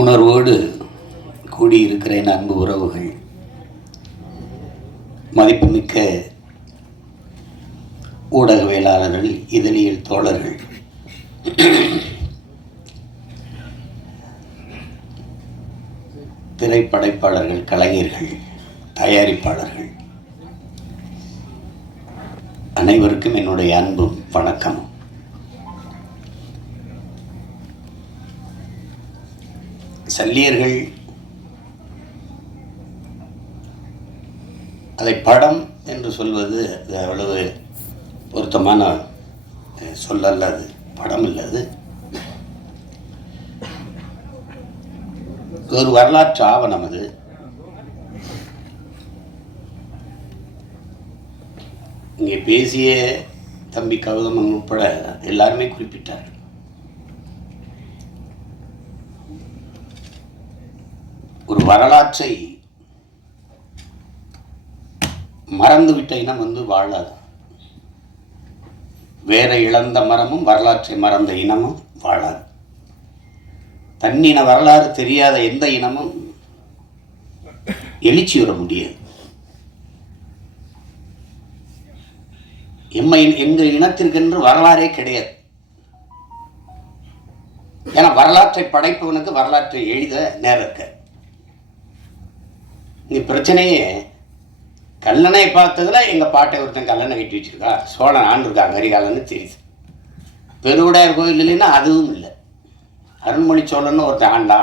உணர்வோடு கூடியிருக்கிற என் அன்பு உறவுகள், மதிப்புமிக்க ஊடகவியலாளர்கள், இதழியல் தோழர்கள், திரைப்படைப்பாளர்கள், கலைஞர்கள், தயாரிப்பாளர்கள் அனைவருக்கும் என்னுடைய அன்பும் வணக்கமும். சல்லியர்கள் அதை படம் என்று சொல்வது அது அவ்வளவு பொருத்தமான சொல்லல்ல. அது படம் இல்லை, அது ஒரு வரலாற்று ஆவணம். அது இங்கே பேசிய தம்பி கௌதமன் உட்பட எல்லாருமே குறிப்பிட்டார்கள். ஒரு வரலாற்றை மறந்துவிட்ட இனம் வாழாது. வேற இழந்த மரமும் வரலாற்றை மறந்த இனமும் வாழாது. தன்னின வரலாறு தெரியாத எந்த இனமும் எழுச்சி வர முடியாது. எங்க இனத்திற்கென்று வரலாறே கிடையாது. ஏன்னா வரலாற்றை படைப்பவனுக்கு வரலாற்றை எழுத நேரம் இருக்க. இங்க பிரச்சனையே கல்லணை பார்த்ததுல எங்க பாட்டை ஒருத்தன் கல்லணை கட்டி வச்சிருக்கா, சோழன் ஆண்டிருக்கா கரிகாலன்னு தெரியுது. பெருவுடையார் கோயில் இல்லைன்னா அதுவும் இல்லை. அருண்மொழி சோழன்னு ஒருத்தன் ஆண்டா,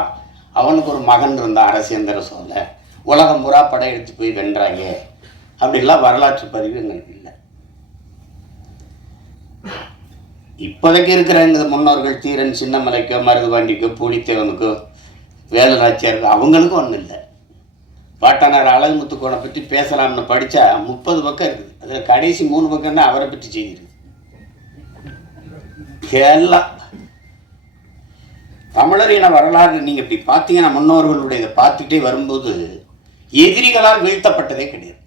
அவனுக்கு ஒரு மகன் இருந்தான் அரசேந்திர சோழ, உலகம் புறா படையெடுத்து போய் வென்றாங்க அப்படின்லாம் வரலாற்று பதிவு எங்களுக்கு இல்லை. இப்போதைக்கு இருக்கிற இந்த முன்னோர்கள் தீரன் சின்னமலைக்கோ மருதுபாண்டிக்கோ பூலித்தேவனுக்கோ வேலுநாச்சியாருக்கோ அவங்களுக்கும் ஒன்றும் இல்லை. பாட்டனார் அழகுமுத்துக்கோனை பற்றி பேசலாம்னு படித்தா 30 பக்கம் இருக்குது. அதில் கடைசி 3 பக்கம் தான் அவரை பற்றி செய்திருக்கு. எல்லாம் தமிழரின வரலாறு நீங்கள் இப்படி பார்த்தீங்கன்னா, முன்னோர்களுடைய இதை பார்த்துட்டே வரும்போது எதிரிகளால் வீழ்த்தப்பட்டதே கிடையாது.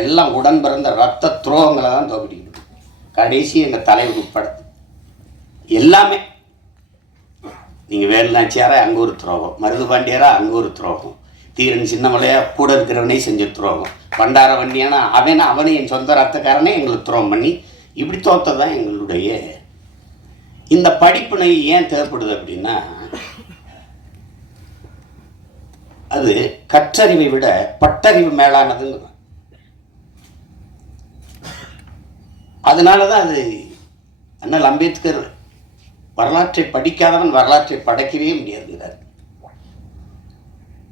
எல்லாம் உடன் பிறந்த ரத்த துரோகங்களை தான் தோக்கடிக்கணும். கடைசி எங்கள் தலைவர் உட்பட எல்லாமே. நீங்கள் வேலுநாச்சியாரா அங்கே ஒரு துரோகம், மருதுபாண்டியாரா அங்கே ஒரு துரோகம், தீரன் சின்னமலையா கூட இருக்கிறவனே செஞ்ச துரோகம், பண்டார வண்டியானா அவனை என் சொந்த ரத்தக்காரனே எங்களுக்கு துரோகம் பண்ணி இப்படி தோத்ததான் எங்களுடைய இந்த படிப்பினை ஏன் தேவைப்படுது அப்படின்னா, அது கற்றறிவை விட பட்டறிவு மேலானதுங்க. அதனாலதான் அது அண்ணல் அம்பேத்கர் வரலாற்றை படிக்காதவன் வரலாற்றை படைக்கவே முடியாதுங்கிறார்.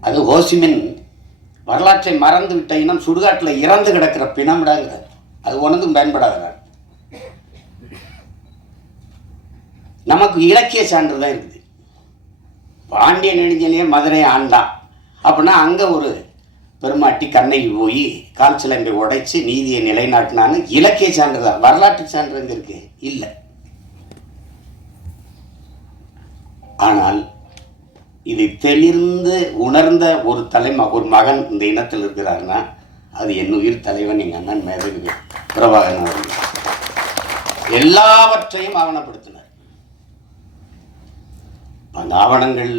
அது ஹோசிமின் வரலாற்றை மறந்து விட்ட இனம் சுடுகாட்டில் இறந்து கிடக்கிற பிணமிடாங்கிறார். அது ஒன்றும் பயன்படாதார். நமக்கு இலக்கிய சான்று தான் இருக்குது. பாண்டிய நெடுஞ்செழியன் மதுரை ஆண்டான் அப்படின்னா அங்கே ஒரு பெருமாட்டி கண்ணகி போய் கால் சிலம்பை உடைச்சு நீதியை நிலைநாட்டினான்னு இலக்கிய சான்று தான். வரலாற்று சான்று எங்க இருக்கு? இல்லை. ஆனால் இதை தெளிர்ந்து உணர்ந்த ஒரு மகன் இந்த இனத்தில் இருக்கிறாருன்னா அது என் உயிர் தலைவன் எங்கள் அண்ணன் மேதகு பிரபாகரன் அவர்கள். எல்லாவற்றையும் ஆவணப்படுத்தினார். அந்த ஆவணங்கள்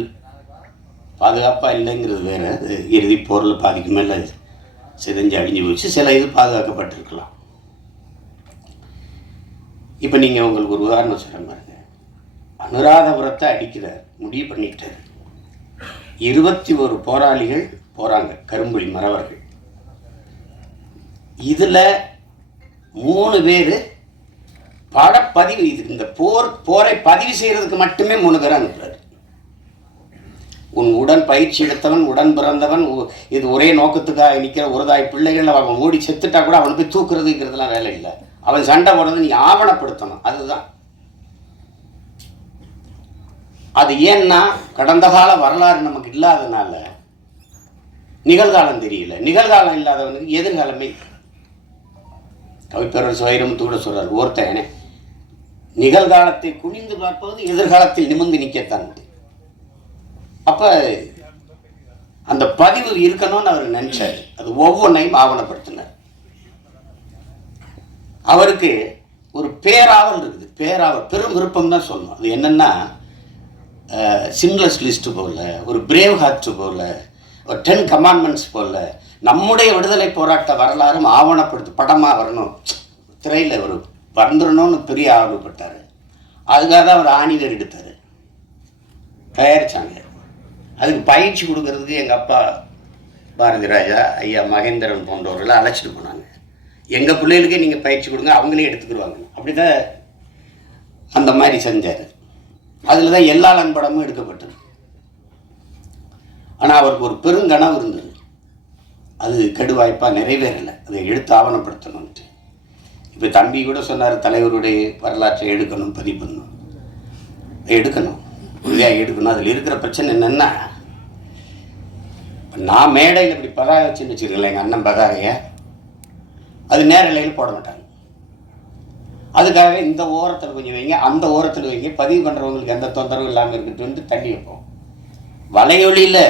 பாதுகாப்பாக இல்லைங்கிறது வேற. அது இறுதி போரில் பாதிக்கு மேலே சிதைஞ்சு அழிஞ்சு போச்சு. சில இது பாதுகாக்கப்பட்டிருக்கலாம். இப்போ நீங்கள் உங்களுக்கு ஒரு உதாரணம் சொல்ல பாருங்க. அனுராதபுரத்தை அடிக்கிறார், முடிவு பண்ணிட்டார். 21 போராளிகள் போறாங்க, கரும்புலி மறவர்கள். இதுல 3 பேர் படப்பதிவு, இது இந்த போரை பதிவு செய்யறதுக்கு மட்டுமே 3 பேர் அனுப்புறாரு. உன் உடன் பயிற்சி எடுத்தவன், உடன் பிறந்தவன், இது ஒரே நோக்கத்துக்காக நிற்கிற ஒருதாய் பிள்ளைகள், அவன் மூடி செத்துட்டா கூட அவனை போய் தூக்குறதுங்கிறதுலாம் வேலை இல்லை. அவன் சண்டை போடுறது நீ ஆவணப்படுத்தணும். அதுதான் அது. ஏன்னா கடந்த கால வரலாறு நமக்கு இல்லாதனால நிகழ்காலம் தெரியல. நிகழ்காலம் இல்லாதவனுக்கு எதிர்காலமே. கவிப்பேரரசு வைரமுத்து கூட சொல்றாரு, ஒருத்தனே நிகழ்காலத்தை குனிந்து பார்ப்பது எதிர்காலத்தில் நிமிர்ந்து நிற்கத்தான். அப்ப அந்த பதிவு இருக்கணும்னு அவர் நினைச்சார். அது ஒவ்வொன்றையும் ஆவணப்படுத்தினார். அவருக்கு ஒரு பேராவல் இருக்குது. பேராவல் பெரும் விருப்பம் தான் சொல்லணும். அது என்னன்னா, சிம்லெஸ் லிஸ்ட்டு போல், ஒரு பிரேவ் ஹார்ட் போல், ஒரு 10 கமாண்ட்மெண்ட்ஸ் போல் நம்முடைய விடுதலை போராட்ட வரலாறும் ஆவணப்படுத்து படமாக வரணும், திரையில் ஒரு வந்துடணும்னு பெரிய ஆர்வப்பட்டார். அதுக்காக தான் அவர் ஆணிவேர் எடுத்தார், தயாரித்தாங்க. அதுக்கு பயிற்சி கொடுக்கறதுக்கு எங்கள் அப்பா பாரதி ராஜா, ஐயா மகேந்திரன் போன்றவர்களை அழைச்சிட்டு போனாங்க. எங்கள் பிள்ளைகளுக்கே நீங்கள் பயிற்சி கொடுங்க, அவங்களே எடுத்துக்கிடுவாங்க. அப்படி தான் அந்த மாதிரி செஞ்சார். அதில் தான் எல்லாளன் படமும் எடுக்கப்பட்டது. ஆனால் அவருக்கு ஒரு பெருங்கனவு இருந்தது, அது கெடுவாய்ப்பாக நிறைவேறலை, அதை எடுத்து ஆவணப்படுத்தணும்ட்டு. இப்போ தம்பி கூட சொன்னார், தலைவருடைய வரலாற்றை எடுக்கணும், பதிவு பண்ணணும், எடுக்கணும், உறுதியாக எடுக்கணும். அதில் இருக்கிற பிரச்சனை என்னென்னா, நான் மேடையில் இப்படி பதாகை வச்சுன்னு வச்சுருக்கல, எங்கள் அண்ணன் பதாகையை அது நேரலையில் போட மாட்டாங்க. அதுக்காக இந்த ஓரத்தில் கொஞ்சம் வைங்க, அந்த ஓரத்தில் வைங்க, பதிவு பண்ணுறவங்களுக்கு எந்த தொந்தரவும் இல்லாமல் இருக்கட்டும்ட்டு தள்ளி வைப்போம். வலையொலியில்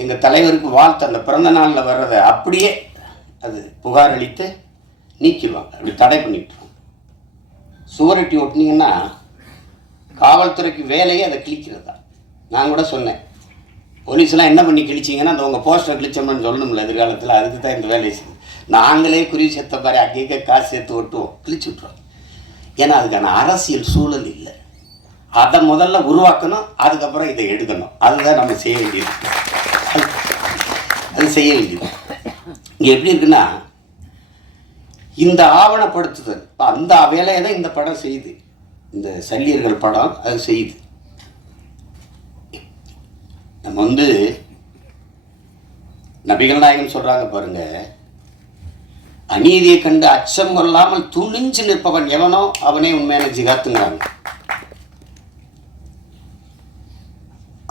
எங்கள் தலைவருக்கு வாழ்த்து அந்த பிறந்த நாளில் வர்றதை அப்படியே அது புகார் அளித்து நீக்கிடுவாங்க, அப்படி தடை பண்ணிவிட்டுருவாங்க. சுவரொட்டி ஒட்டினீங்கன்னா காவல்துறைக்கு வேலையே அதை கிழிக்கிறது தான். நான் கூட சொன்னேன், போலீஸ்லாம் என்ன பண்ணி கிழிச்சிங்கன்னா அந்த உங்கள் போஸ்டர் கிழிச்சோம்னு சொல்லணும்ல எதிர்காலத்தில், அதுக்கு தான் இந்த வேலையை செய்யுது. நாங்களே குருவி செத்த பாரு அங்கேயே காசு சேர்த்து ஒட்டுவோம், கிழிச்சு விட்ருவோம். ஏன்னா அதுக்கான அரசியல் சூழல் இல்லை. அதை முதல்ல உருவாக்கணும், அதுக்கப்புறம் இதை எடுக்கணும். அதுதான் நம்ம செய்ய வேண்டியது. அது செய்ய வேண்டியது. இங்கே எப்படி இருக்குன்னா, இந்த ஆவணப்படுத்துதல் அந்த வேலையை தான் இந்த படம் செய்யுது. இந்த சல்லியர்கள் படம் அது செய்யுது. நம்ம நபிகள் நாயகம் சொல்றாங்க பாருங்க, அநீதியை கண்டு அச்சம் கொள்ளாமல் துணிஞ்சு நிற்பவன் எவனோ அவனே உண்மையான ஜிகாத்துங்கிறாங்க.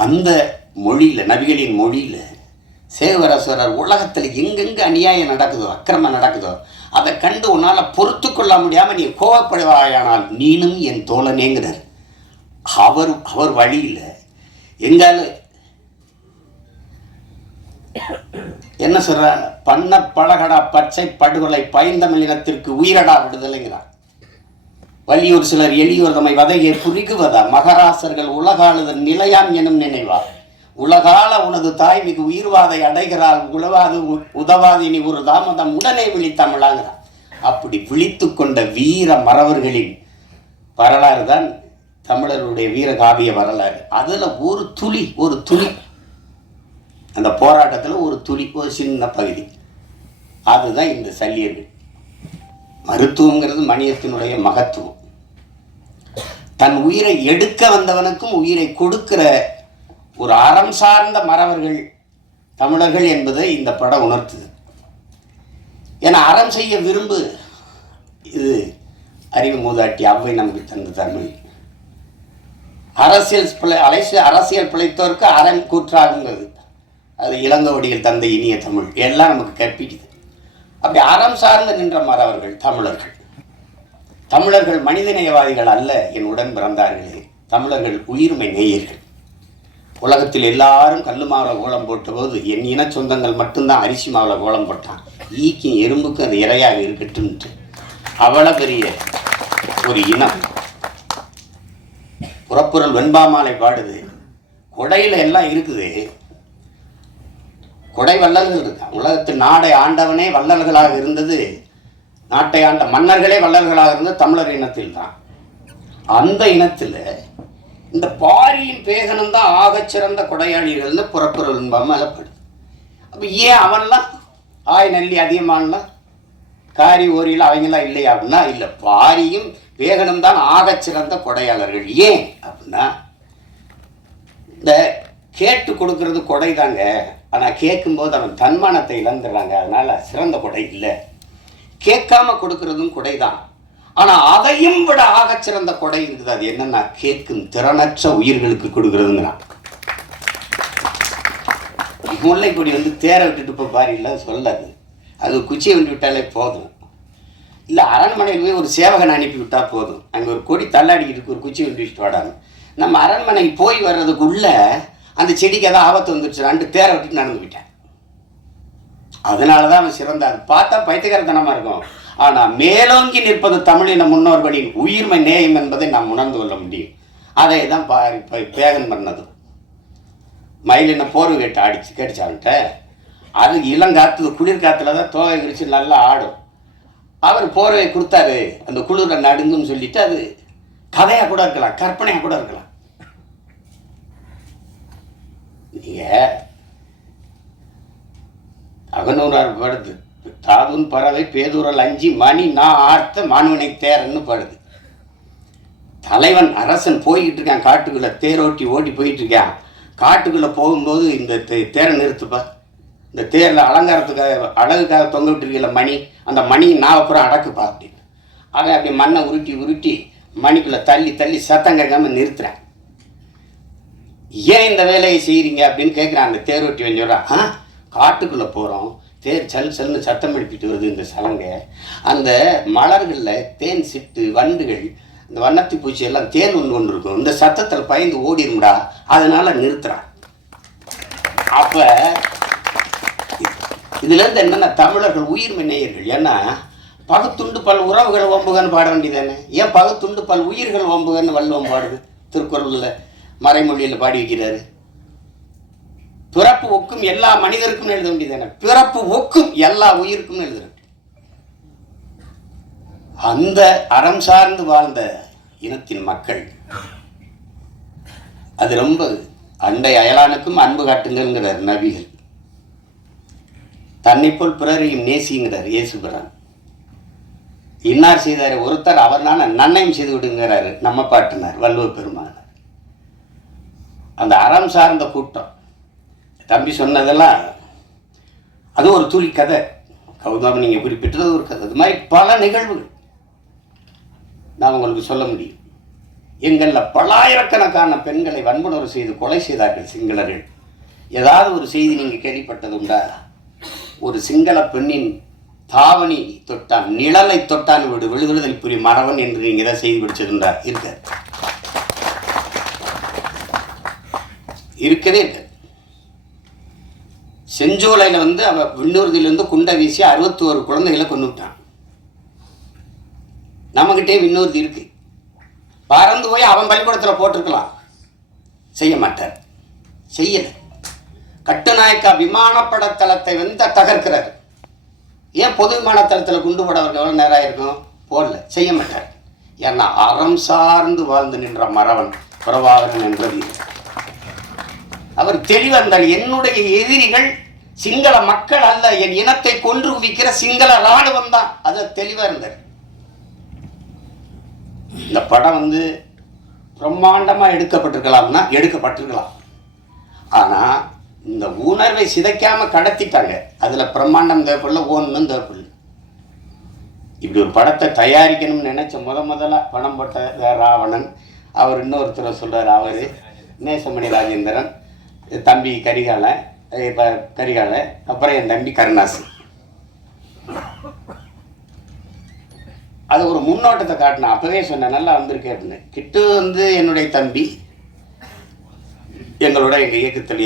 அந்த மொழியில, நபிகளின் மொழியில சேவரசரர் உலகத்தில் எங்கெங்க அநியாயம் நடக்குதோ, அக்கிரமம் நடக்குதோ, அதை கண்டு உன்னால் பொறுத்து கொள்ள முடியாமல் நீ கோவப்படுவாயானால் நீனும் என் தோழனேங்கிறார். அவர் வழியில் எங்கால என்ன சொல்ற, பண்ண பழகடா பச்சை படுகொலை பயந்தமிழ் இனத்திற்கு உயிரடா விடுதலைங்கிறார். வலியூர் சிலர் எளியோர் தம்மை வதையை புரிகுவதா, மகராசர்கள் உலகாளுதல் நிலையாம் எனும் நினைவா, உலகால உனது தாய் மிகு உயிர்வாதை அடைகிறாள், உழவாது உதவாதினி ஒரு தாமதம் உடனே விழித்தமிழாங்கிறார். அப்படி விழித்து கொண்ட வீர மறவர்களின் வரலாறு தான் தமிழர்களுடைய வீரகாவிய வரலாறு. அதில் ஒரு துளி அந்த போராட்டத்தில் ஒரு துளி, ஒரு சின்ன பகுதி, அதுதான் இந்த சல்லியர்கள். மருத்துவங்கிறது மனிதத்தினுடைய மகத்துவம். தன் உயிரை எடுக்க வந்தவனுக்கும் உயிரை கொடுக்கிற ஒரு அறம் சார்ந்த மறவர்கள் தமிழர்கள் என்பதை இந்த படம் உணர்த்துது. ஏன்னா அறம் செய்ய விரும்பு, இது அறிவு மூதாட்டி அவ்வை நமக்கு தந்த தமிழ். அரசியல் பிழைத்தோருக்கு அறம் கூற்றாகுங்கிறது அது இளங்கோவடிகள் தந்த இனிய தமிழ் எல்லாம் நமக்கு கற்பிக்குது. அப்படி அறம் சார்ந்து நின்ற மறவர்கள் தமிழர்கள் மனிதநேயவாதிகள் அல்ல என் உடன் பிறந்தார்களே, தமிழர்கள் உயிர்மை நேயர்கள். உலகத்தில் எல்லாரும் கல்லு மாவில் கோலம் போட்ட போது என் இன சொந்தங்கள் மட்டும்தான் அரிசி மாவில் கோலம் போட்டான். ஈக்கும் எறும்புக்கு அது இரையாக இருக்கட்டும்ட்டு அவ்வளோ பெரிய ஒரு இனம். புறப்புறல் வெண்பாமாலை பாடுது, கொடையில் எல்லாம் இருக்குது, கொடை வள்ளல்கள் இருக்கான். உலகத்தில் நாடை ஆண்டவனே வள்ளல்களாக இருந்தது, நாட்டை ஆண்ட மன்னர்களே வள்ளல்களாக இருந்தது தமிழர் இனத்தில் தான். அந்த இனத்தில் இந்த பாரியின் பேகனம் தான் ஆகச்சிறந்த கொடையாளிகள்னு புறப்புறல் வெண்பாமலைப்படுது. அப்போ ஏன் அவன்லாம் ஆய் நல்லி அதிகமானலாம் காரி ஓரியில் அவங்களாம் இல்லையா அப்படின்னா, இல்லை, பாரியும் வேகனும் தான் ஆகச்சிறந்த கொடையாளர்கள். ஏன் அப்படின்னா, இந்த கேட்டு கொடுக்கறது கொடை தாங்க, ஆனால் கேட்கும்போது அவன் தன்மானத்தை இழந்துடுறாங்க, அதனால சிறந்த கொடை இல்லை. கேட்காம கொடுக்கறதும் கொடை தான், ஆனால் அதையும் விட ஆகச்சிறந்த கொடை இருக்குது. அது என்னன்னா, கேட்கும் திறனற்ற உயிர்களுக்கு கொடுக்கறதுங்கிறான். முல்லைக்கொடி தேரை விட்டுட்டு இப்போ பாரி இல்லை சொல்லாது, அது குச்சியை விட்டு விட்டாலே போதும். இல்லை, அரண்மனையில் போய் ஒரு சேவகனை அனுப்பி விட்டால் போதும், அங்கே ஒரு கொடி தள்ளாடிக்கிட்டு ஒரு குச்சி விட்டு வாடாங்க. நம்ம அரண்மனைக்கு போய் வர்றதுக்குள்ள அந்த செடிக்கு ஏதாவது ஆபத்து வந்துருச்சு, தேரை விட்டுட்டு நடந்து விட்டேன். அதனால தான் அவன் சிறந்த. அது பார்த்தா பைத்தியக்காரத்தனமாக இருக்கும், ஆனால் மேலோங்கி நிற்பது தமிழின முன்னோர்களின் உயிர்மை நேயம் என்பதை நாம் உணர்ந்து கொள்ள முடியும். அதை தான் இப்போ பேகன் பண்ணது. மயில் என்ன போர்வை கேட்டு கேட்டுச்சான்ட்ட, அது இளங்காற்று குளிர்காத்துல தான் தோகை விரிச்சு நல்லா ஆடும். அவர் போர்வை கொடுத்தாரு, அந்த குளிர நடுங்குன்னு சொல்லிட்டு அது கதையாக கூட இருக்கலாம், கற்பனையாக கூட இருக்கலாம். நீங்க அகநூறார் படுது, தாதுன் பறவை பேதூரல் அஞ்சி மணி நான் ஆர்த்த மாணவனை தேரன்னு படுது. தலைவன் அரசன் போய்கிட்டு இருக்கான் காட்டுக்குள்ள, தேரோட்டி ஓட்டி போயிட்டு இருக்கான். காட்டுக்குள்ள போகும்போது இந்த தேரை நிறுத்துப்பா, இந்த தேரில் அலங்காரத்துக்காக அழகுக்காக தொங்க விட்டுருக்கல மணி, அந்த மணி நான் அப்புறம் அடக்குப்பா அப்படின்னு. அதை அப்படி மண்ணை உருட்டி உருட்டி மணிக்குள்ள தள்ளி தள்ளி சத்தம் கேட்காம நிறுத்துறேன். ஏன் இந்த வேலையை செய்கிறீங்க அப்படின்னு கேட்குறான். அந்த தேரோட்டி சொல்கிறான், காட்டுக்குள்ளே போகிறோம், தேர் சல் சல்னு சத்தம் எழுப்பிட்டு வருது இந்த சலங்கை, அந்த மலர்களில் தேன் சிட்டு வண்டுகள் இந்த வண்ணத்தி பூச்சி எல்லாம் தேன் ஒன்று இருக்கும், இந்த சத்தத்தில் பயந்து ஓடிடும்டா, அதனால நிறுத்துறான். அப்போ இதுலேருந்து என்னென்ன தமிழர்கள் உயிர் நேயர்கள். ஏன்னா பகுத்துண்டு பல் உறவுகள் ஒம்புகன்னு பாட வேண்டியதானே, ஏன் பகுத்துண்டு பல் உயிர்கள் ஒம்புகன்னு வள்ளுவம் பாடுது, திருக்குறளில் மறைமொழியில் பாடி வைக்கிறாரு. பிறப்பு ஒக்கும் எல்லா மனிதருக்கும் எழுத வேண்டியதானே, பிறப்பு ஒக்கும் எல்லா உயிருக்கும் எழுதுறேன். அந்த அறம் சார்ந்து வாழ்ந்த இனத்தின் மக்கள் அது ரொம்ப அண்டை அயலானுக்கும் அன்பு காட்டுங்கிறார் நபிகள். தன்னை போல் பிறரையும் நேசிங்கிறார் இயேசுபிரான். இன்னார் செய்தார் ஒருத்தர் அவர்னால நன்மையும் செய்து விடுங்கிறாரு நம்ம பாட்டினார் வள்ளுவ பெருமானார். அந்த அறம் சார்ந்த கூட்டம் தம்பி சொன்னதெல்லாம் அது ஒரு துளி கதை. கௌதம் நீங்கள் குறிப்பிட்டது ஒரு கதை. அது மாதிரி பல நிகழ்வுகள் நான் உங்களுக்கு சொல்ல முடியும். எங்களில் பல்லாயிரக்கணக்கான பெண்களை வன்புணர்வு செய்து கொலை செய்தார்கள் சிங்களர்கள். ஏதாவது ஒரு செய்தி நீங்கள் கேள்விப்பட்டது உண்டா? ஒரு சிங்கள பெண்ணின் தாவணி தொட்டான், நிழலை தொட்டான் விடுதலை புரி மறவன் என்று நீங்கள் ஏதாவது செய்தி படிச்சதுண்டா? இருக்கவே இருக்க. செஞ்சோலையில் அவன் விண்ணூர்தியிலிருந்து குண்டை வீசி 61 குழந்தைகளை கொண்டு விட்டான். நம்மகிட்டே விண்ணூர்தி இருக்கு, பறந்து போய் அவன் பள்ளிக்கூடத்தில் போட்டிருக்கலாம், செய்ய மாட்டார், செய்யலை. கட்டுநாயக்கா விமானப்படத்தளத்தை தகர்க்கிறார். ஏன் பொது விமானத்தளத்தில் குண்டு போடவர்கள் எவ்வளோ நேரம் இருக்கும்? போடல, செய்ய மாட்டார். ஏன்னா அறம் சார்ந்து வாழ்ந்து நின்ற மறவன் பிரபாகரன் என்பது அவர் தெளிவந்தால் என்னுடைய எதிரிகள் சிங்கள மக்கள் அல்ல, என் இனத்தை கொன்று குவிக்கிற சிங்கள இராணுவம் தான். அது தெளிவாக இருந்தார். இந்த படம் பிரம்மாண்டமாக எடுக்கப்பட்டிருக்கலாம்னா எடுக்கப்பட்டிருக்கலாம். ஆனால் இந்த உணர்வை சிதைக்காமல் கடத்திட்டாங்க. அதில் பிரம்மாண்டம் தேவைப்படல, ஒன்றும் தேவைப்படல. இப்படி ஒரு படத்தை தயாரிக்கணும்னு நினைச்ச முதல்ல பணம் போட்ட ராவணன். அவர் இன்னொருத்தரை சொல்கிறார், அவர் நேசமணி ராஜேந்திரன், தம்பி கரிகாலன், அப்புறம் என் தம்பி கருணாசு. அது ஒரு முன்னோட்டத்தை காட்டினேன். அப்போவே சொன்னேன், நல்லா வந்திருக்கேன்னு. கிட்டு என்னுடைய தம்பி, எங்களோட எங்கள் இயக்கத்தில்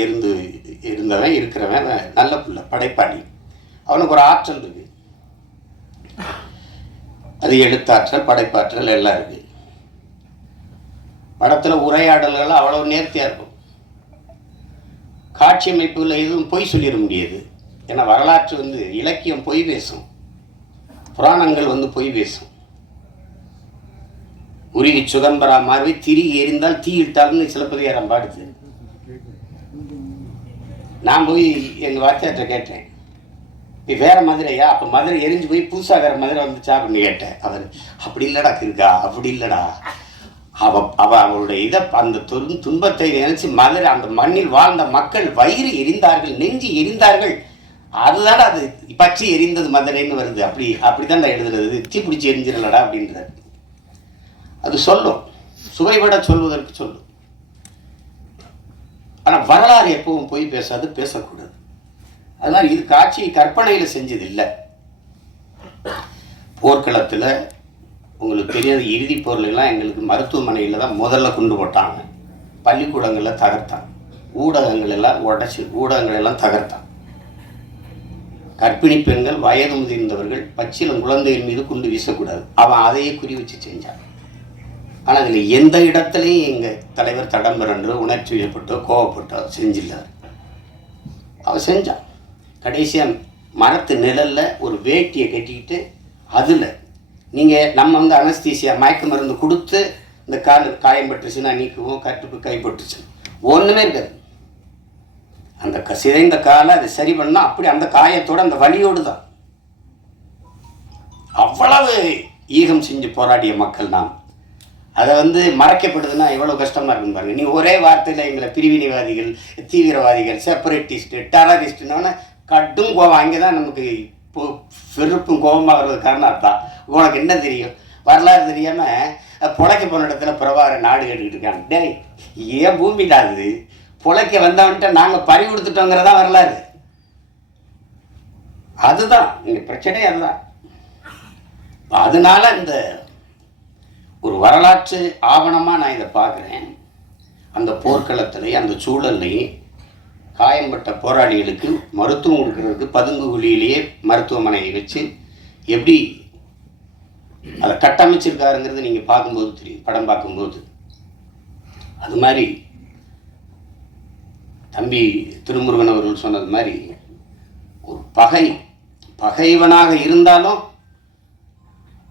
இருந்தவன் இருக்கிறவன், நல்ல பிள்ளை, படைப்பாளி. அவனுக்கு ஒரு ஆற்றல் இருக்கு, அது எழுத்தாற்றல், படைப்பாற்றல் எல்லாம் இருக்கு. படத்தில் உரையாடல்கள் அவ்வளோ நேர்த்தியாக இருக்கும். காட்சி அமைப்புகளில் எதுவும் பொய் சொல்லிட முடியாது. ஏன்னா வரலாற்று இலக்கியம் பொய் பேசும், புராணங்கள் பொய் பேசும். உருகி சுதம்பரா மாறி திரிகி எரிந்தால் தீ இட்டால்னு சிலப்பதிகாரம் பாடுது. நான் போய் எங்கள் வாத்தியார்கிட்ட கேட்டேன், இப்போ வேற மதுரையா? அப்போ மதுரை எரிஞ்சு போய் புதுசாக வேற மதுரை வந்துச்சா அப்படின்னு கேட்டேன். அவர் அப்படி இல்லடா இருக்கா, அப்படி இல்லடா, அவளுடைய இதை அந்த துன்பத்தை நினைச்சு மதுரை அந்த மண்ணில் வாழ்ந்த மக்கள் வயிறு எரிந்தார்கள், நெஞ்சு எரிந்தார்கள், அதுதானே அது பற்றி எரிந்தது மதுரைன்னு வருது. அப்படித்தான் நான் எழுதுறது, தீ பிடிச்சி எரிஞ்சிடலடா அப்படின்றது. அது சொல்லும், சுவைபட சொல்வதற்கு சொல்லும். ஆனால் வரலாறு எப்பவும் போய் பேசாது, பேசக்கூடாது. அதனால் இது காட்சி கற்பனையில் செஞ்சது இல்லை. போர்க்களத்தில் உங்களுக்கு தெரியாத இறுதி போர்லாம் எங்களுக்கு மருத்துவமனையில் தான் முதல்ல கொண்டு போட்டாங்க. பள்ளிக்கூடங்களில் தகர்த்தான், ஊடகங்கள் எல்லாம் உடச்சி ஊடகங்கள் எல்லாம் தகர்த்தான். கர்ப்பிணி பெண்கள், வயது முதிர்ந்தவர்கள், பச்சிலம் குழந்தைகள் மீது கொண்டு வீசக்கூடாது. அவன் அதையே குறி வச்சு செஞ்சான். ஆனால் அதில் எந்த இடத்துலையும் எங்கள் தலைவர் தடம் பிறன்றோ உணர்ச்சி வயப்பட்டோ கோவப்பட்டோ செஞ்சில்லார். அவர் செஞ்சான். கடைசியாக மரத்து நிழலில் ஒரு வேட்டியை கட்டிக்கிட்டு அதில் நீங்கள் நம்ம வந்து அனஸ்தீசியா மயக்க மருந்து கொடுத்து இந்த கால் காயம் பட்டுருச்சுன்னா நீக்குவோம், கட்டுப்பு கைப்பட்டுச்சு, ஒன்றுமே இருக்காது. அந்த சிதைந்த காலை அதை சரி பண்ணால் அப்படி அந்த காயத்தோடு அந்த வலியோடு தான். அவ்வளவு ஈகம் செஞ்சு போராடிய மக்கள் நாம். அதை வந்து மறைக்கப்படுதுன்னா எவ்வளோ கஷ்டமாக இருக்குன்னு பாருங்கள். நீங்கள் ஒரே வார்த்தையில் எங்களை பிரிவினைவாதிகள், தீவிரவாதிகள், செப்பரேட்டிஸ்ட்டு, டெரரிஸ்ட்டுன்னு கட்டும் கோவம். அங்கே தான் நமக்கு இப்போ வெறுப்பும் கோபமாக வர்றது காரணம் அதுதான். உனக்கு என்ன தெரியும், வரலாறு தெரியாமல் பொழைக்க போன இடத்துல பிரபார நாடு கேட்டுக்கிட்டு இருக்காங்க. டே ஏன் பூமிடாது பொழைக்க வந்தவன்ட்ட நாங்கள் பறி கொடுத்துட்டோங்கிறதான் வரலாறு. அதுதான் இங்கே பிரச்சனை. அதுதான். அதனால இந்த ஒரு வரலாற்று ஆவணமாக நான் இதை பார்க்குறேன். அந்த போர்க்களத்துலேயும் அந்த சூழல்லையும் காயம்பட்ட போராளிகளுக்கு மருத்துவம் கொடுக்கறதுக்கு பதுங்கு குழியிலேயே மருத்துவமனையை வச்சு எப்படி அதை கட்டமைச்சிருக்காருங்கிறது நீங்கள் பார்க்கும்போது தெரியும், படம் பார்க்கும்போது. அது மாதிரி தம்பி திருமுருகன் அவர்கள் சொன்னது மாதிரி ஒரு பகைவனாக இருந்தாலும்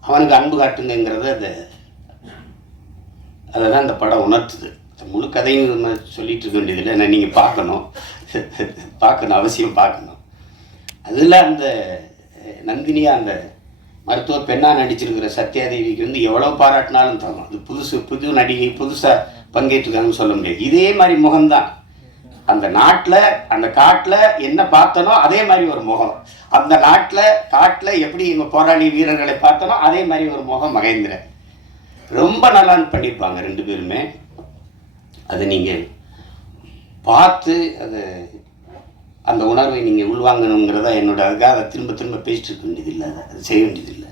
அவனுக்கு அன்பு காட்டுங்கிறத அதை தான் இந்த படம் உணர்த்துது. முழு கதையும் நம்ம சொல்லிட்டு இருக்க வேண்டியதில்லை. ஏன்னா நீங்கள் பார்க்கணும், அவசியம் பார்க்கணும். அதில் அந்த நந்தினியாக அந்த மருத்துவ பெண்ணாக நடிச்சிருக்கிற சத்யாதேவிக்கு வந்து எவ்வளோ பாராட்டினாலும் தரும். அது புது நடிகை, புதுசாக பங்கேற்றுக்காங்கன்னு சொல்ல முடியாது. இதே மாதிரி முகம்தான் அந்த நாட்டில், அந்த காட்டில் என்ன பார்த்தனோ அதே மாதிரி ஒரு முகம். அந்த காட்டில் எப்படி எங்கள் போராளி வீரர்களை பார்த்தனோ அதே மாதிரி ஒரு முகம் மகேந்திரன். ரொம்ப நல்லா பண்ணியிருப்பாங்க ரெண்டு பேருமே. அதை நீங்கள் பார்த்து அந்த உணர்வை நீங்கள் உள்வாங்கணுங்கிறதா என்னோட. அதுக்காக அதை திரும்ப பேசிட்டு இருக்க வேண்டியதில்லை, அதை செய்ய வேண்டியதில்லை.